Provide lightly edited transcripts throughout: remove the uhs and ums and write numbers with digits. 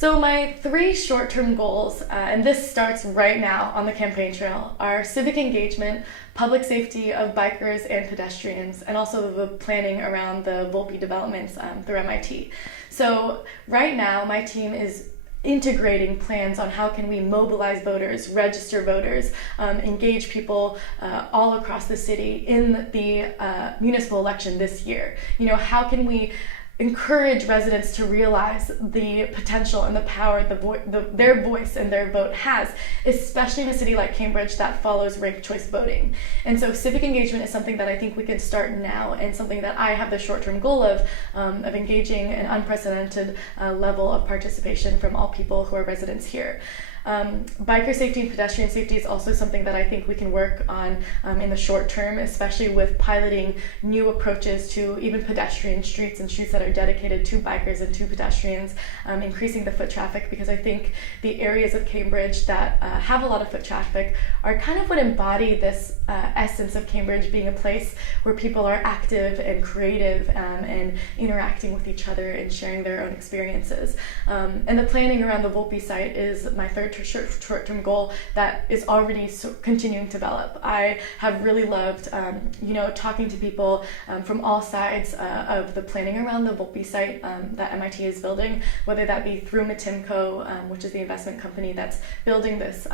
So my three short-term goals, and this starts right now on the campaign trail, are civic engagement, public safety of bikers and pedestrians, and also the planning around the Volpe developments through MIT. So right now my team is integrating plans on how can we mobilize voters, register voters, engage people all across the city in the municipal election this year. How can we encourage residents to realize the potential and the power their voice and their vote has, especially in a city like Cambridge that follows ranked choice voting. And so civic engagement is something that I think we can start now, and something that I have the short-term goal of engaging an unprecedented level of participation from all people who are residents here. Biker safety and pedestrian safety is also something that I think we can work on in the short term, especially with piloting new approaches to even pedestrian streets and streets that are dedicated to bikers and to pedestrians, increasing the foot traffic, because I think the areas of Cambridge that have a lot of foot traffic are kind of what embody this essence of Cambridge being a place where people are active and creative and interacting with each other and sharing their own experiences. And the planning around the Volpe site is my third short-term goal that is already continuing to develop. I have really loved, talking to people from all sides of the planning around the Volpe site that MIT is building, whether that be through Matimco, which is the investment company that's building this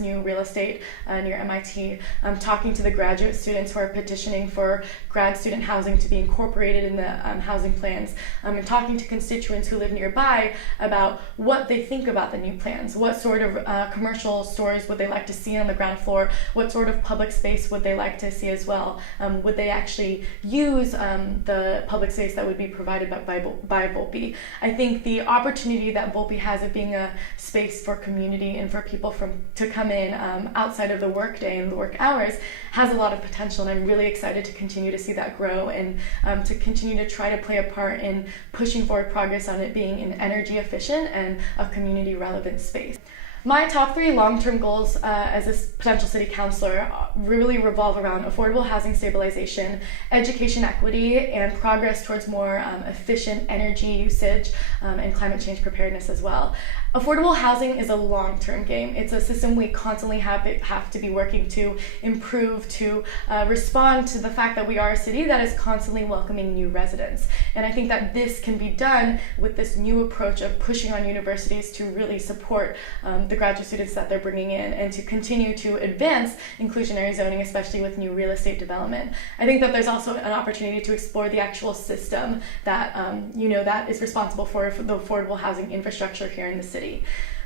new real estate near MIT, talking to the graduate students who are petitioning for grad student housing to be incorporated in the housing plans, and talking to constituents who live nearby about what they think about the new plans. What sort of commercial stores would they like to see on the ground floor? What sort of public space would they like to see as well? Would they actually use the public space that would be provided by Volpe? I think the opportunity that Volpe has of being a space for community and for people to come in outside of the workday and the work hours has a lot of potential, and I'm really excited to continue to see that grow and to continue to try to play a part in pushing forward progress on it being an energy efficient and a community relevant space. My top three long-term goals as a potential city councilor really revolve around affordable housing stabilization, education equity, and progress towards more efficient energy usage and climate change preparedness as well. Affordable housing is a long-term game. It's a system we constantly have to be working to improve, to respond to the fact that we are a city that is constantly welcoming new residents. And I think that this can be done with this new approach of pushing on universities to really support the graduate students that they're bringing in, and to continue to advance inclusionary zoning, especially with new real estate development. I think that there's also an opportunity to explore the actual system that that is responsible for the affordable housing infrastructure here in the city.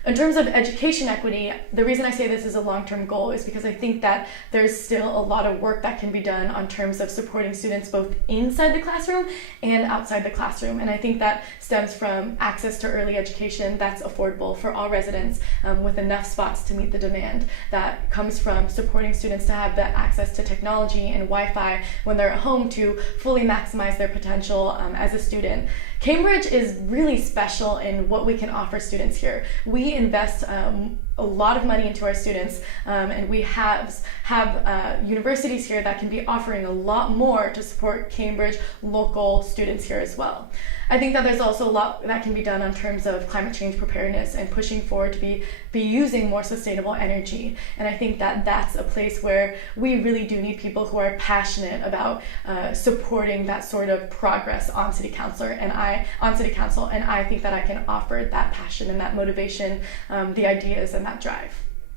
In terms of education equity, the reason I say this is a long-term goal is because I think that there's still a lot of work that can be done on terms of supporting students both inside the classroom and outside the classroom. And I think that stems from access to early education that's affordable for all residents with enough spots to meet the demand. That comes from supporting students to have that access to technology and Wi-Fi when they're at home to fully maximize their potential as a student. Cambridge is really special in what we can offer students here. We invest a lot of money into our students, and we have universities here that can be offering a lot more to support Cambridge local students here as well. I think that there's also a lot that can be done in terms of climate change preparedness and pushing forward to be using more sustainable energy. And I think that that's a place where we really do need people who are passionate about supporting that sort of progress on city council. And I think that I can offer that passion and that motivation, the ideas and that drive.